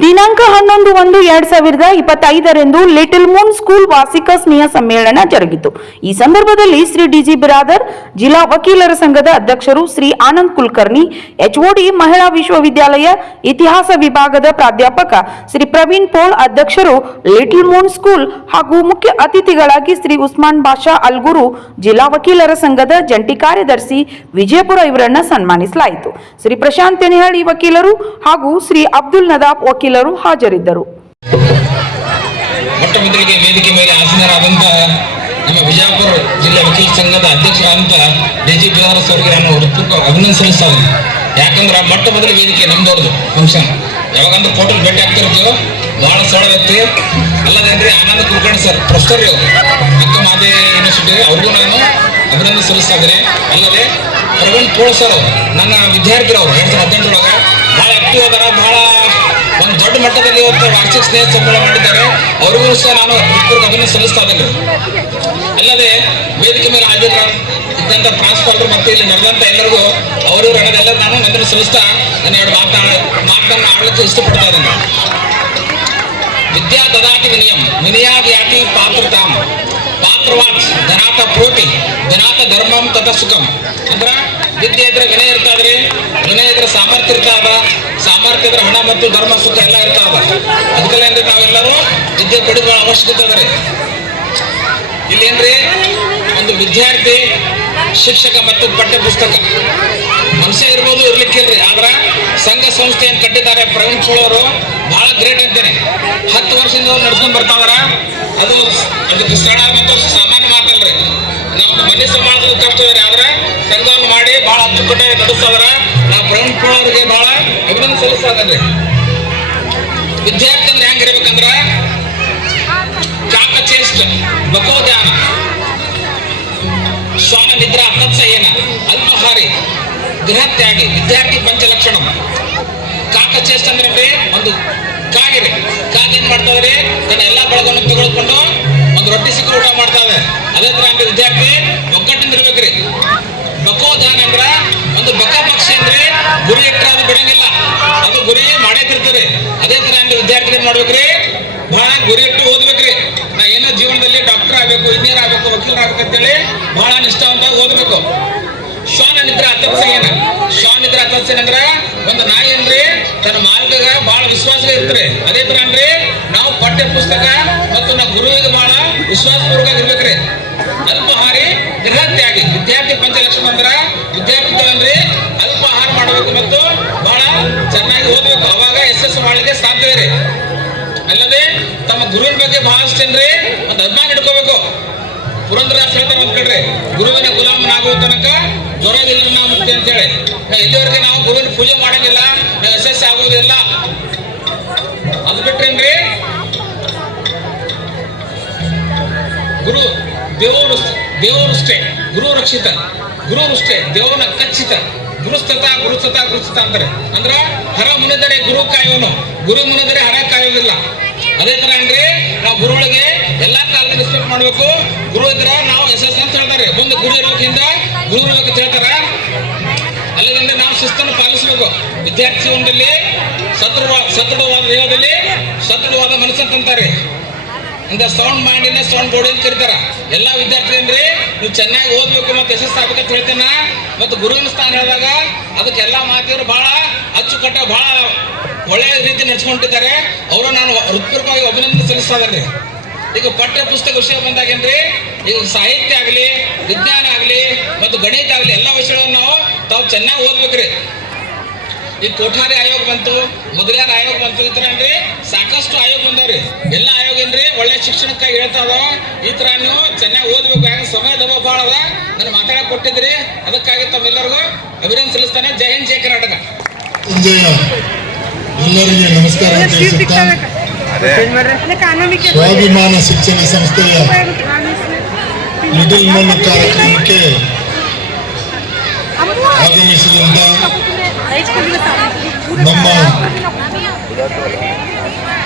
ದಿನಾಂಕ ಹನ್ನೊಂದು ಒಂದು ಎರಡ್ ಸಾವಿರದ ಇಪ್ಪತ್ತೈದರಂದು ಲಿಟಲ್ ಮೂನ್ ಸ್ಕೂಲ್ ವಾರ್ಷಿಕ ಸ್ನೇಹ ಸಮ್ಮೇಳನ ಜರುಗಿತು. ಈ ಸಂದರ್ಭದಲ್ಲಿ ಶ್ರೀ ಡಿಜಿ ಬಿರಾದರ್, ಜಿಲ್ಲಾ ವಕೀಲರ ಸಂಘದ ಅಧ್ಯಕ್ಷರು ಶ್ರೀ ಆನಂದ್ ಕುಲಕರ್ಣಿ ಎಚ್ಒಡಿ ಮಹಿಳಾ ವಿಶ್ವವಿದ್ಯಾಲಯ ಇತಿಹಾಸ ವಿಭಾಗದ ಪ್ರಾಧ್ಯಾಪಕ ಶ್ರೀ ಪ್ರವೀಣ್ ಪೋಳ್ ಅಧ್ಯಕ್ಷರು, ಲಿಟಲ್ ಮೂನ್ ಸ್ಕೂಲ್ ಹಾಗೂ ಮುಖ್ಯ ಅತಿಥಿಗಳಾಗಿ ಶ್ರೀ ಉಸ್ಮಾನ್ ಬಾಷಾ ಅಲ್ಗುರು, ಜಿಲ್ಲಾ ವಕೀಲರ ಸಂಘದ ಜಂಟಿ ಕಾರ್ಯದರ್ಶಿ ವಿಜಯಪುರ ಇವರನ್ನ ಸನ್ಮಾನಿಸಲಾಯಿತು. ಶ್ರೀ ಪ್ರಶಾಂತ್ ತೆನಿಹಳ್ಳಿ ವಕೀಲರು ಹಾಗೂ ಶ್ರೀ ಅಬ್ದುಲ್ ನದಾಬ್ ವಕೀಲರು ಹಾಜರಿದ್ದರು. ಮೊಟ್ಟಮೊದಲಿಗೆ ವೇದಿಕೆ ಮೇಲೆ ಆಸೀನರಾದಂತಹ ನಮ್ಮ ವಿಜಯಪುರ ಜಿಲ್ಲಾ ವಕೀಲ ಸಂಘದ ಅಧ್ಯಕ್ಷರಾದಂತ ಡಿ ಜಿ ಬಿಆರ್ಎಸ್ ಅವರಿಗೆ ನಾನು ಹೃತ್ಪೂರ್ವಕ ಅಭಿನಂದನೆ ಸಲ್ಲಿಸ್ತಾ ಇದ್ದೀನಿ. ಯಾಕಂದ್ರೆ ಮೊಟ್ಟ ಮೊದಲ ವೇದಿಕೆ ನಮ್ದವ್ರದ್ದು ಫಂಕ್ಷನ್ ಯಾವಾಗಂದ್ರೆ ಫೋಟೋ ಭೇಟಿ ಆಗ್ತಿರ್ತೀವೋ ಬಹಳ ಸರಳ ವ್ಯಕ್ತಿ. ಅಲ್ಲದಂದ್ರೆ ಆನಂದ ಕುಲಕರ್ಣಿ ಸರ್, ಪ್ರೊಫೆಸರ್ ಅವರು ಅಕ್ಕ ಮಾತೆ ಯೂನಿವರ್ಸಿಟಿ, ಅವ್ರಿಗೂ ನಾನು ಅಭಿನಂದನೆ ಸಲ್ಲಿಸ್ತಾ ಅಲ್ಲದೆ ಪ್ರವೀಣ್ ಪೋಳ್ ಸರ್ ನನ್ನ ವಿದ್ಯಾರ್ಥಿರವರು ಎರಡ್ ಸಾವಿರದ ಹದಿನೆಂಟರೊಳಗೆ ಬಹಳ ಆಕ್ಟಿವ್ ಅದಾರ ಒಂದು ದೊಡ್ಡ ಮಟ್ಟದಲ್ಲಿ ಇವತ್ತು ವಾರ್ಷಿಕ ಸ್ನೇಹ ಸಮ್ಮೇಳನ ಮಾಡಿದ್ದಾರೆ. ಅವ್ರಿಗೂ ಸಹ ನಾನು ಅಭಿನಂದನೆ ಸಲ್ಲಿಸ್ತಾ ಇದ್ದೇನೆ. ಅಲ್ಲದೆ ವೇದಿಕೆ ಮೇಲೆ ಹಾಜರ ಇದ್ದಂಥ ಟ್ರಾನ್ಸ್ಫಾರ್ಮರ್ ಮತ್ತೆ ಇಲ್ಲಿ ನಡೆದಂತ ಎಲ್ಲರಿಗೂ ಅವರು ರಣದೆಲ್ಲರೂ ನಾನು ವಂದನೆ ಸಲ್ಲಿಸ್ತಾ ನನ್ನ ಎರಡು ಮಾತನಾಡ ಮಾತನ್ನು ಆಡಲಿಕ್ಕೆ ಇಷ್ಟಪಡ್ತಾ ಇದ್ದೇನೆ. ವಿದ್ಯಾ ದದಾತಿ ವಿನಿಯಂ ಪಾತ್ರ ತಾಮ ಧನಾತ ಪ್ರೋಟಿ, ಧನಾತ ಧರ್ಮಂ ತಥ ಸುಖಂ. ಅಂದ್ರ ವಿದ್ಯೆ ಇದ್ರೆ ವಿನಯ ಇರ್ತಾವ್ರಿ ವಿನಯ ಇದ್ರೆ ಸಾಮರ್ಥ್ಯ ಇರ್ತಾವ, ಸಾಮರ್ಥ್ಯ ಇದ್ರೆ ಹಣ ಮತ್ತು ಧರ್ಮ ಸುಖ ಎಲ್ಲ ಇರ್ತಾವ. ಅದಕ್ಕೆಲ್ಲ ಅಂದ್ರೆ ನಾವೆಲ್ಲರೂ ವಿದ್ಯೆ ಪಡೆದ ಅವಶ್ಯಕತೆ ಅದ ರೀ. ಇಲ್ಲೇನ್ರಿ, ಒಂದು ವಿದ್ಯಾರ್ಥಿ, ಶಿಕ್ಷಕ ಮತ್ತು ಪಠ್ಯ ಪುಸ್ತಕ ಮನುಷ್ಯ ಇರ್ಬೋದು ಇರ್ಲಿಕ್ಕಿಲ್ರಿ ಆದ್ರ ಸಂಘ ಸಂಸ್ಥೆಯನ್ನು ಕಟ್ಟಿದ್ದಾರೆ ಪ್ರವೀಣ್ ಚೋಳವರು ಬಹಳ ಗ್ರೇಟ್ ಇದ್ದಾರೆ ಹತ್ತು ವರ್ಷದಿಂದ ನಡ್ಸ್ಕೊಂಡ್ ಬರ್ತಾವ್ರ, ಅದು ಅದಕ್ಕೆ ಸರಳ ಮತ್ತು ಸಾಮಾನ್ಯ ಮಾತಲ್ರಿ. ನಾವು ಮನೆ ಸಮಾಜದ ಕಷ್ಟ ಆದ್ರೆ ಸಂಘವನ್ನು ಮಾಡಿ ಬಹಳ ಅಚ್ಚುಕಟ್ಟಾಗಿ ನಡೆಸೋದ್ರ ನಾವು ಅವರಿಗೆ ಬಹಳ ಅಭಿನಂದನೆ ಸಲ್ಲಿಸ್ತಾ ಇದ್ದೇನೆ ವಿದ್ಯಾರ್ಥಿ ಅಂದ್ರೆ ಹೆಂಗಿರ್ಬೇಕಂದ್ರ ಚಾಕಚೇಷ್ಟ ಬಕೋದ್ಯಾನ ಶ್ವಾನ ನಿದ್ರಾ ಏನ ಅಲ್ಪಹಾರಿ ಗೃಹತ್ಯಾಗಿ, ವಿದ್ಯಾರ್ಥಿ ಪಂಚಲಕ್ಷಣ. ಚೇಸ್ಟ್ ಅಂದ್ರೆ ಒಂದು ಕಾಗಿರಿ. ಕಾಗಿ ಏನ್ ಮಾಡ್ತಾ ಇದ್ರಿ ತನ್ನ ಎಲ್ಲಾ ಬಳಗವನ್ನು ತೆಗೆದುಕೊಂಡು ರೊಟ್ಟಿ ಸಿಕ್ಕಿ ಊಟ ಮಾಡ್ತಾವೆ ಅದೇ ತರ ಅಂದ್ರೆ ವಿದ್ಯಾರ್ಥಿ ಒಗ್ಗಟ್ಟಿಂದ ಇರ್ಬೇಕ್ರಿ. ಬಕೋದಾನ ಅಂದ್ರ, ಒಂದು ಬಕ ಪಕ್ಷಿ ಅಂದ್ರೆ ಗುರಿ ಇಟ್ಟರೆ ಅದು ಬಿಡಂಗಿಲ್ಲ. ಅದು ಗುರಿ ಮಾಡೇ ತಿರ್ತೀರಿ. ಅದೇ ತರ ಅಂದ್ರೆ ವಿದ್ಯಾರ್ಥಿ ಏನ್ ಮಾಡ್ಬೇಕ್ರಿ? ಬಹಳ ಗುರಿ ಇಟ್ಟು ಓದ್ಬೇಕ್ರಿ. ನಾ ಏನೋ ಜೀವನದಲ್ಲಿ ಡಾಕ್ಟರ್ ಆಗ್ಬೇಕು ಇಂಜಿನಿಯರ್ ಆಗ್ಬೇಕು, ವಕೀಲರ್ ಆಗ್ಬೇಕು ಅಂತೇಳಿ ಬಹಳ ನಿಷ್ಠಾವಂತ ಓದ್ಬೇಕು. ಶ್ವಾನ ನಿದ್ರೆ ಅತತ್ಸೇನ ಶ್ವಾನ ನಿದ್ರೆ ಅತತ್ಸೇನ ಅಂದ್ರ ಒಂದು ನಾಯಿ ಏನ್ರಿ ತನ್ನ ಮಾರ್ಗ ಬಹಳ ವಿಶ್ವಾಸ ಇರ್ತಾರೆ. ಅದೇ ತರ ಅಂದ್ರೆ ನಾವು ಪಠ್ಯ ಪುಸ್ತಕ ಮತ್ತು ನಮ್ಮ ಗುರುವಿಗೆ ಬಹಳ ವಿಶ್ವಾಸಪೂರ್ವಕ ಇರ್ಬೇಕ್ರಿ ಅಲ್ಪಹಾರಿ ಗೃಹತ್ಯಾಗಿ ವಿದ್ಯಾರ್ಥಿ ಪಂಚಲಕ್ಷಣ ಅಂದ್ರ ವಿದ್ಯಾರ್ಥಿಗಳಲ್ಲಿ ಅಲ್ಪ ಆಹಾರ ಮಾಡಬೇಕು ಮತ್ತು ಬಹಳ ಚೆನ್ನಾಗಿ ಓದಬೇಕು. ಅವಾಗ ಯಶಸ್ಸು ಮಾಡಲಿಕ್ಕೆ ಸಾಧ್ಯ ಇದೆ. ಅಲ್ಲದೆ ತಮ್ಮ ಗುರುವಿನ ಬಗ್ಗೆ ಬಹಳಷ್ಟು ಅಂದ್ರೆ ಒಂದು ಅಭಿಮಾನ ಇಟ್ಕೋಬೇಕು. ಪುರಂದರದಾಸ್ ಹೇಳ್ತಾರೆ ಒಂದ್ ಕಡ್ರಿ ಗುರುವಿನ ಗುಲಾಮನಾಗುವ ತನಕ ದೊರದಿಲ್ಲ ನಾವು ಮುಕ್ತಿ ಅಂತೇಳಿ. ನಾವು ಎಲ್ಲಿವರೆಗೆ ನಾವು ಗುರುವಿನ ಪೂಜೆ ಮಾಡಂಗಿಲ್ಲ, ನಾವು ಯಶಸ್ಸು ಆಗುವುದಿಲ್ಲ. ಅದು ಬಿಟ್ರೇನ್ರಿ ಗುರು ದೇವರು ದೇವರುಷ್ಟೇ ಗುರು ರಕ್ಷಿತ ಗುರುರುಷ್ಟೇ ದೇವನ ಕಚ್ಚಿತ ಗುರುಸ್ತತ ಗುರುಸ್ತತ ಗುರುಸ್ತತ ಅಂತಾರೆ. ಅಂದ್ರ ಹರ ಮುನಿದರೆ ಗುರು ಕಾಯೋನು, ಗುರು ಮುನಿದರೆ ಹರ ಕಾಯೋದಿಲ್ಲ. ಅದೇ ತರ ಅಂದ್ರೆ ನಾವು ಗುರುಗಳಿಗೆ ಎಲ್ಲಾ ಕಾಲದಲ್ಲಿ ರೆಸ್ಪೆಕ್ಟ್ ಮಾಡ್ಬೇಕು. ಗುರು ಇದ್ರ ನಾವು ಯಶಸ್ಸು ಅಂತ ಹೇಳ್ತಾರೆ. ಒಂದು ಗುರು ಇರೋಕ್ಕಿಂತ ಗುರು ಇರೋಕೆ ಹೇಳ್ತಾರ. ಅಲ್ಲದಂದ್ರೆ ನಾವು ಶಿಸ್ತನ್ನು ಪಾಲಿಸಬೇಕು. ವಿದ್ಯಾರ್ಥಿ ಒಂದಲ್ಲಿ ಸದೃಢ, ಸದೃಢವಾದ ದೇಹದಲ್ಲಿ ಸದೃಢವಾದ ಮನಸ್ಸು ಇಂದ ಸೌಂಡ್ ಮೈಂಡ್ ಇಂದ ಸೌಂಡ್ ಬೋರ್ಡ್ ಅಂತ ಕರೀತಾರ. ಎಲ್ಲ ವಿದ್ಯಾರ್ಥಿ ಅಂದ್ರೆ ನೀವು ಚೆನ್ನಾಗಿ ಓದ್ಬೇಕು ಮತ್ತೆ ಅಂತ ಹೇಳ್ತೇನೆ. ಮತ್ತು ಗುರುವಿನ ಸ್ಥಾನ ಹೇಳಿದಾಗ ಅದಕ್ಕೆ ಎಲ್ಲಾ ಮಾತಿಯವರು ಬಹಳ ಅಚ್ಚುಕಟ್ಟ ಬಹಳ ಒಳ್ಳೆಯ ರೀತಿ ನಡೆಸ್ಕೊಂಡಿದ್ದಾರೆ ಅವರು ನಾನು ಹೃತ್ಪೂರ್ವಕವಾಗಿ ಅಭಿನಂದನೆ ಸಲ್ಲಿಸ್ತಾರೆ ಈಗ ಪಠ್ಯ ಪುಸ್ತಕ ವಿಷಯ ಬಂದಾಗೇನ್ರಿ ಈಗ ಸಾಹಿತ್ಯ ಆಗಲಿ, ವಿಜ್ಞಾನ ಆಗಲಿ, ಮತ್ತು ಗಣಿತ ಆಗಲಿ, ಎಲ್ಲ ವಿಷಯಗಳನ್ನು ನಾವು ತಾವು ಚೆನ್ನಾಗಿ ಓದ್ಬೇಕ್ರಿ. ಈ ಕೋಠಾರಿ ಆಯೋಗ ಬಂತು ಮೊದಲಾದ ಆಯೋಗ ಬಂತು ಈ ತರ ಅಂದ್ರೆ ಸಾಕಷ್ಟು ಆಯೋಗ ಬಂದವ್ರಿ. ಎಲ್ಲ ಆಯೋಗ ಏನ್ರಿ? ಒಳ್ಳೆ ಶಿಕ್ಷಣಕ್ಕಾಗಿ ಹೇಳ್ತಾ ಅದಾವ. ಈ ತರ ನೀವು ಚೆನ್ನಾಗಿ ಓದ್ಬೇಕು. ಯಾಕಂದ್ರೆ ಸಮಯ ದಬ ಭಾಳ ಅದ. ನಾನು ಮಾತಾಡಕ್ ಕೊಟ್ಟಿದ್ರಿ. ಅದಕ್ಕಾಗಿ ತಮ್ಮೆಲ್ಲರಿಗೂ ಅಭಿನಂದ ಸಲ್ಲಿಸ್ತಾನೆ. ಜೈ ಹಿಂದ್ ಜೈ ಕರ್ನಾಟಕ. ಎಲ್ಲರಿಗೆ ನಮಸ್ಕಾರ. ಸ್ವಾಭಿಮಾನ ಶಿಕ್ಷಣ ಸಂಸ್ಥೆಯ ಲಿಟಲ್ ಮನ್ ಕಾರ್ಯಕ್ರಮಕ್ಕೆ ಆಗಮಿಸಿದಂತ ನಮ್ಮ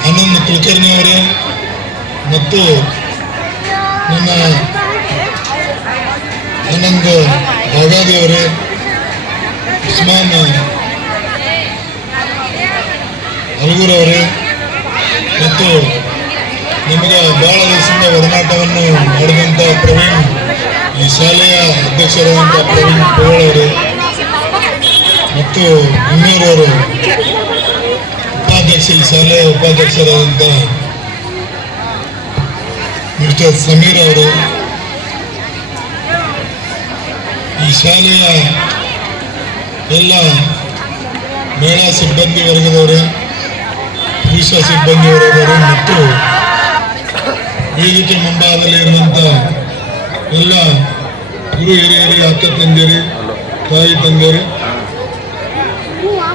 ಆನಂದ್ ಕುಲಕರ್ಣಿ ಅವರೇ ಮತ್ತು ನನ್ನ ಆನಂದ್ ಬಾಗಾದಿ ಅವರೇ, ಉಸ್ಮಾನ್ ಅಲ್ಗೂರವರೇ ಮತ್ತು ನಿಮಗೆ ಬಹಳ ದಿವಸದಿಂದ ಒಡನಾಟವನ್ನು ಮಾಡಿದಂಥ ಪ್ರವೀಣ್, ಈ ಶಾಲೆಯ ಅಧ್ಯಕ್ಷರಾದಂಥ ಪ್ರವೀಣ್ ಪೋಗಳವರು ಮತ್ತು ಇನ್ನೂರವರು ಉಪಾಧ್ಯಕ್ಷ, ಈ ಶಾಲೆಯ ಉಪಾಧ್ಯಕ್ಷರಾದಂಥ ಮಿಸ್ಟರ್ ಸಮೀರ್ ಅವರು, ಈ ಶಾಲೆಯ ಎಲ್ಲ ಮಹಿಳಾ ಸಿಬ್ಬಂದಿ ವರ್ಗದವರು ಪುರುಷ ಸಿಬ್ಬಂದಿ ವರ್ಗದವರು ಮತ್ತು ವೇದಿಕೆ ಮುಂಭಾಗದಲ್ಲಿ ಇರುವಂಥ ಎಲ್ಲ ಗುರು ಹಿರಿಯರಿ, ಅಕ್ಕ ತಂದಿರಿ ತಾಯಿ ತಂದೆಯರಿ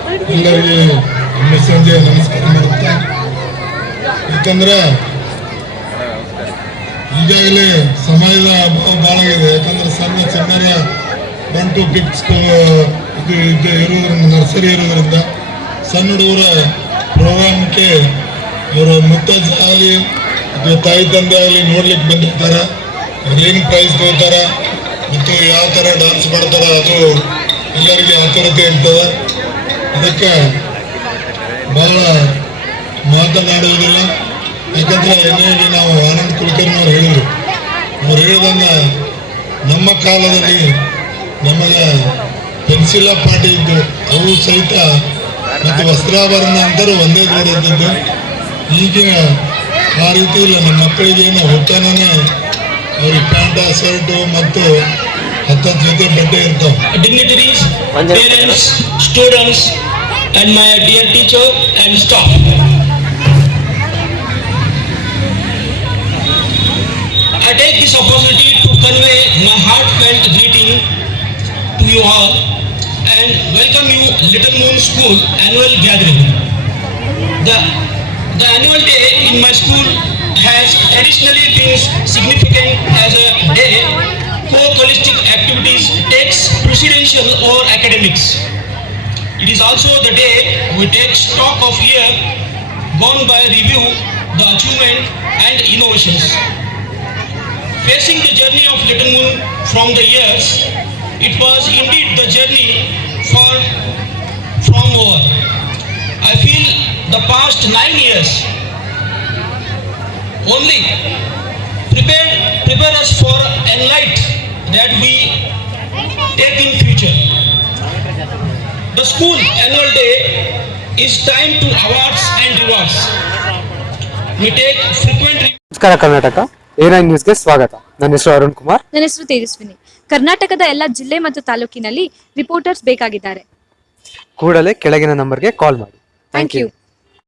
ಎಲ್ಲರಿಗೆ ಸಂಜೆ ನಮಸ್ಕಾರ ಮಾಡುತ್ತಾ? ಯಾಕಂದ್ರೆ ಈಗಾಗಲೇ ಸಮಯದ ಅಭಾವ ಭಾಳ ಇದೆ ಯಾಕಂದ್ರೆ ಸಣ್ಣ ಸಣ್ಣ ಒನ್ ಟು ಫಿಫ್ತ್ ಇದು ಇದು ಇರೋದ್ರಿಂದ, ನರ್ಸರಿ ಇರೋದ್ರಿಂದ ಸಣ್ಣ ಹುಡುಗರ ಪ್ರೋಗ್ರಾಮ್ಗೆ ಅವರ ಮುತ್ತಜ್ಜ ಆಗಲಿ ಅಥವಾ ತಾಯಿ ತಂದೆ ಆಗಲಿ ನೋಡ್ಲಿಕ್ಕೆ ಬಂದಿರ್ತಾರೆ. ಏನು ಪ್ರೈಸ್ ತಗೋತಾರೆ? ಮತ್ತು ಯಾವ ಥರ ಡಾನ್ಸ್ ಮಾಡ್ತಾರೆ? ಅದು ಎಲ್ಲರಿಗೆ ಆತುರತೆ ಇರ್ತದೆ. ಅದಕ್ಕೆ ಬಹಳ ಮಾತನಾಡುವುದಿಲ್ಲ. ಯಾಕಂದ್ರೆ ಏನೇಳಿ ನಾವು ಆನಂದ್ ಕುಲಕರ್ಣಿಯವ್ರು ಹೇಳಿದ್ರು. ಅವ್ರು ಹೇಳಿದಂಗ ನಮ್ಮ ಕಾಲದಲ್ಲಿ ನಮಗೆ ಪೆನ್ಸಿಲ ಪಾಟಿ ಇದ್ದು ಅವು ಸಹಿತ ಮತ್ತು ವಸ್ತ್ರಾಭರಣ ಅಂತಾರೆ ಒಂದೇ ಇದ್ದದ್ದು. ಈಗಿನ ಆ ರೀತಿ ಇಲ್ಲ. ನಮ್ಮ ಮಕ್ಕಳಿಗೇನು ಹುಟ್ಟನೇ ಅವ್ರಿಗೆ ಪ್ಯಾಂಟ, ಶರ್ಟು ಮತ್ತು ಹತ್ತತ್ತು ಜೊತೆ ಬಟ್ಟೆ ಇರ್ತಾವೆ dignitaries, parents, students, and my dear teacher and staff. I take this opportunity to convey my heartfelt greeting to you all and welcome you Little Moon School annual gathering. The, the annual day in my school has traditionally been significant as a day holistic activities takes presidential over academics. It is also the day we take stock of year gone by review the achievement and innovations. Facing the journey of Little Moon from the years, it was indeed the journey for from over. I feel the past nine years only prepare prepare us for enlight that we take in future. The school annual day is time to awards and rewards. We take frequent ನಮಸ್ಕಾರ Karnataka. A ನ್ಯೂಸ್ಗೆ ಸ್ವಾಗತ. ನನ್ನ ಹೆಸರು ಅರುಣ್ ಕುಮಾರ್. ನನ್ನ ಹೆಸರು ತೇಜಸ್ವಿನಿ. ಕರ್ನಾಟಕದ ಎಲ್ಲ ಜಿಲ್ಲೆ ಮತ್ತು ತಾಲೂಕಿನಲ್ಲಿ ರಿಪೋರ್ಟರ್ಸ್ ಬೇಕಾಗಿದ್ದಾರೆ. ಕೂಡಲೇ ಕೆಳಗಿನ ನಂಬರ್ಗೆ ಕಾಲ್ ಮಾಡಿ. Thank you